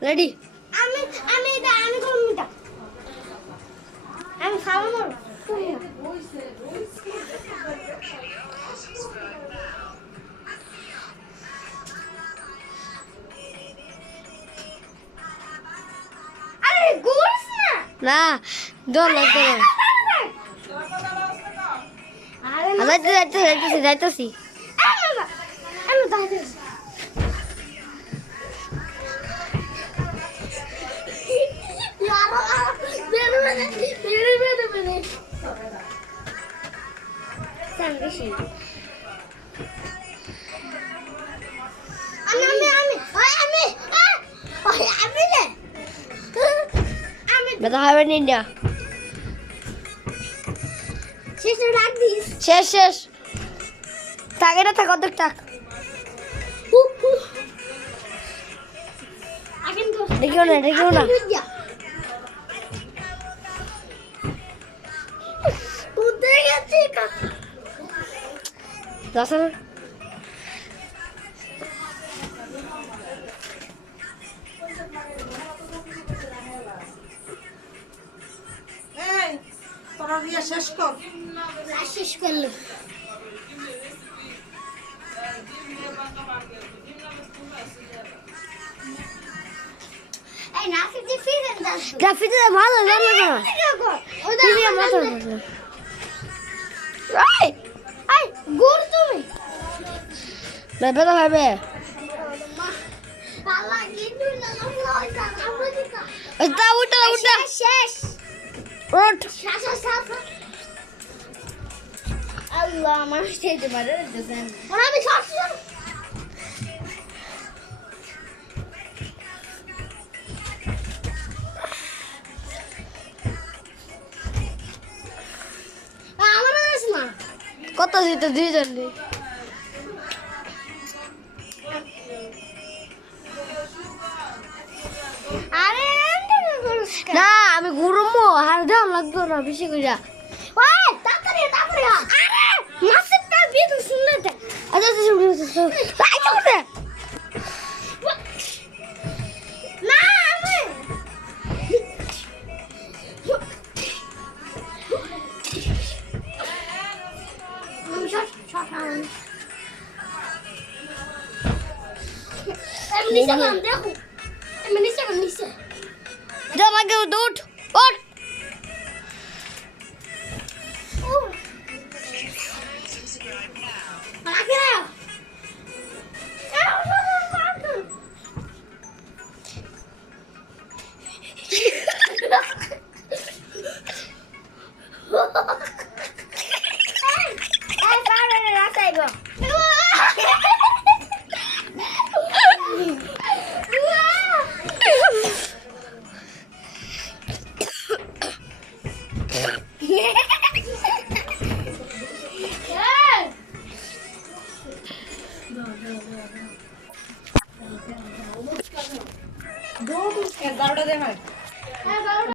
ready আমি আমি এটা আমি করব এটা আমি খাবো না আরে গুরস না না দর লাগবে না আরে যাইতেছি আমি দাঁড়াতে ব্যথা হবে না ইন্ডিয়া শেষ শেষ থাক এটা থাক অর্ধেক থাক দেখিও না দশ তোরা দিয়ে শেষ কর শেষ করলো এই নাকি যে ফিরে দাও গ্রাফিতে ভালো লাগে না ফিরে মাথা রাই আই গুড় তুমি ব্যথা হবে আল্লাহ কি তুই না আমরা দিকা ওটা উঠা শেষ ওঠ শেষ আল্লাহ আমার স্টেজে মারে দেন আমি শেষ কত দিত দুইজন না আমি ঘুরবো আর দাম লাগবে না বেশি করে ওই তাড়াতাড়ি আরে মাছের পা দিয়ে তো শুনতে আচ্ছা না আমি নিচে দাম লাগে উঠ ওঠ দৌড় 11টা দেখায়